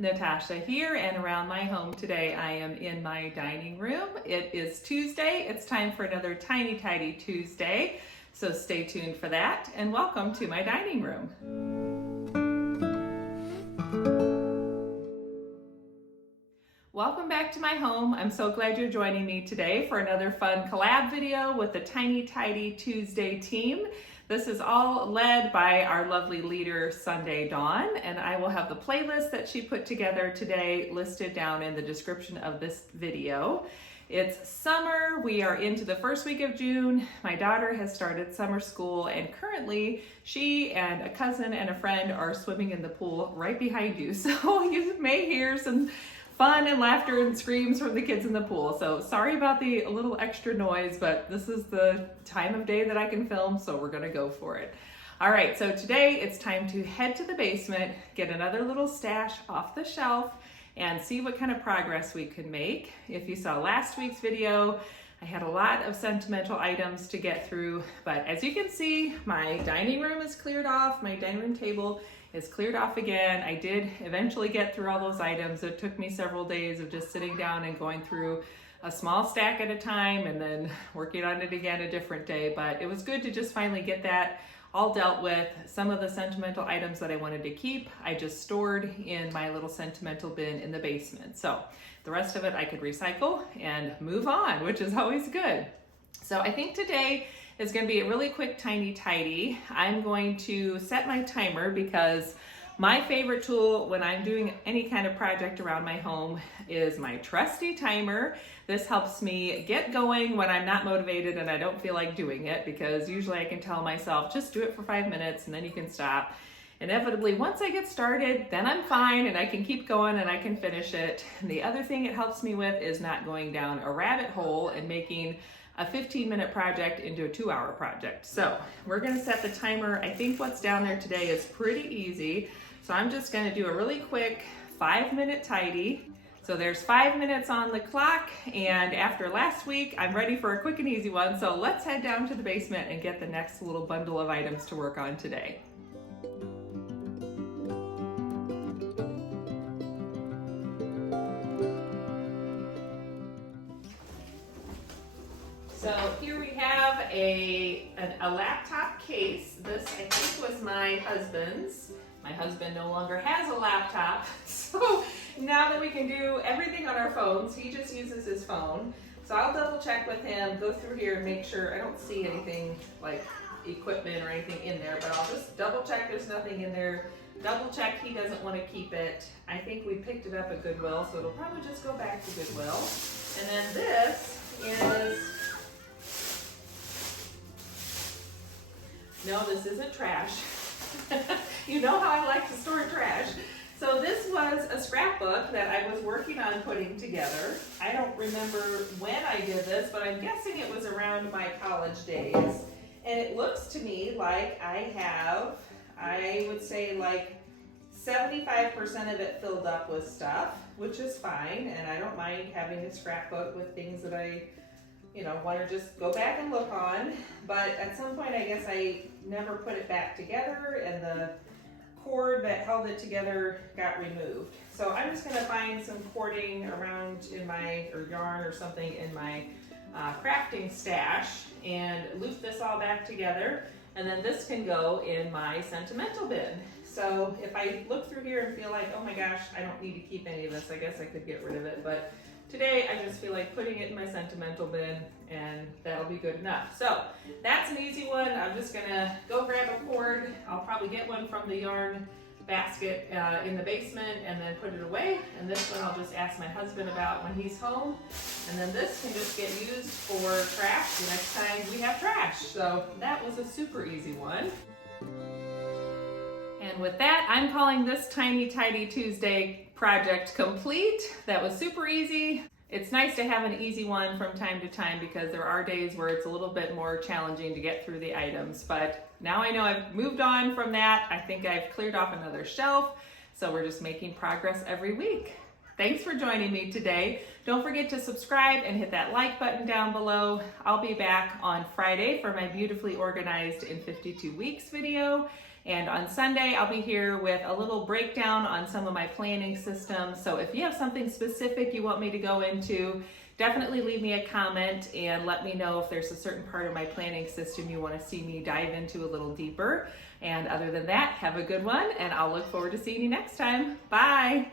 Natasha here, and around my home today I am in my dining room. It is Tuesday. It's time for another Tiny Tidy Tuesday, so stay tuned for that, and welcome to my dining room. Welcome back to my home. I'm so glad you're joining me today for another fun collab video with the Tiny Tidy Tuesday team. This is all led by our lovely leader, Sunday Dawn, and I will have the playlist that she put together today listed down in the description of this video. It's summer. We are into the first week of June. My daughter has started summer school, and currently she and a cousin and a friend are swimming in the pool right behind you. So you may hear some fun and laughter and screams from the kids in the pool. So sorry about the little extra noise, but this is the time of day that I can film, so we're gonna go for it. All right, so today it's time to head to the basement, get another little stash off the shelf, and see what kind of progress we can make. If you saw last week's video, I had a lot of sentimental items to get through, but as you can see, my dining room is cleared off, my dining room table is cleared off again. I did eventually get through all those items. It took me several days of just sitting down and going through a small stack at a time and then working on it again a different day, but it was good to just finally get that all dealt with. Some of the sentimental items that I wanted to keep, I just stored in my little sentimental bin in the basement. So the rest of it I could recycle and move on, which is always good. So I think today is going to be a really quick tiny tidy. I'm going to set my timer because my favorite tool when I'm doing any kind of project around my home is my trusty timer. This helps me get going when I'm not motivated and I don't feel like doing it, because usually I can tell myself, just do it for 5 minutes and then you can stop. Inevitably, once I get started, then I'm fine and I can keep going and I can finish it. And the other thing it helps me with is not going down a rabbit hole and making a 15-minute project into a 2-hour project. So we're gonna set the timer. I think what's down there today is pretty easy. So I'm just gonna do a really quick 5-minute tidy. So there's 5 minutes on the clock, and after last week, I'm ready for a quick and easy one. So let's head down to the basement and get the next little bundle of items to work on today. So here we have a laptop case. This, I think, was my husband's. My husband no longer has a laptop, so now that we can do everything on our phones, he just uses his phone. So I'll double check with him, go through here and make sure I don't see anything like equipment or anything in there, but I'll just double check there's nothing in there. Double check he doesn't want to keep it. I think we picked it up at Goodwill, so it'll probably just go back to Goodwill. And then this is, no, this isn't trash. You know how I like to store trash. So this was a scrapbook that I was working on putting together. I don't remember when I did this, but I'm guessing it was around my college days. And it looks to me like I have, I would say like 75% of it filled up with stuff, which is fine. And I don't mind having a scrapbook with things that I want to just go back and look on. But at some point, I guess I never put it back together and the cord that held it together got removed. So I'm just going to find some cording around in my, or yarn or something in my crafting stash and loop this all back together. And then this can go in my sentimental bin. So if I look through here and feel like, oh my gosh, I don't need to keep any of this, I guess I could get rid of it. But today, I just feel like putting it in my sentimental bin, and that'll be good enough. So that's an easy one. I'm just gonna go grab a cord. I'll probably get one from the yarn basket in the basement and then put it away. And this one I'll just ask my husband about when he's home. And then this can just get used for trash the next time we have trash. So that was a super easy one. And with that, I'm calling this Tiny Tidy Tuesday project complete. That was super easy. It's nice to have an easy one from time to time because there are days where it's a little bit more challenging to get through the items. But now I know I've moved on from that. I think I've cleared off another shelf. So we're just making progress every week. Thanks for joining me today. Don't forget to subscribe and hit that like button down below. I'll be back on Friday for my beautifully organized in 52 weeks video. And on Sunday, I'll be here with a little breakdown on some of my planning systems. So if you have something specific you want me to go into, definitely leave me a comment and let me know if there's a certain part of my planning system you want to see me dive into a little deeper. And other than that, have a good one, and I'll look forward to seeing you next time. Bye.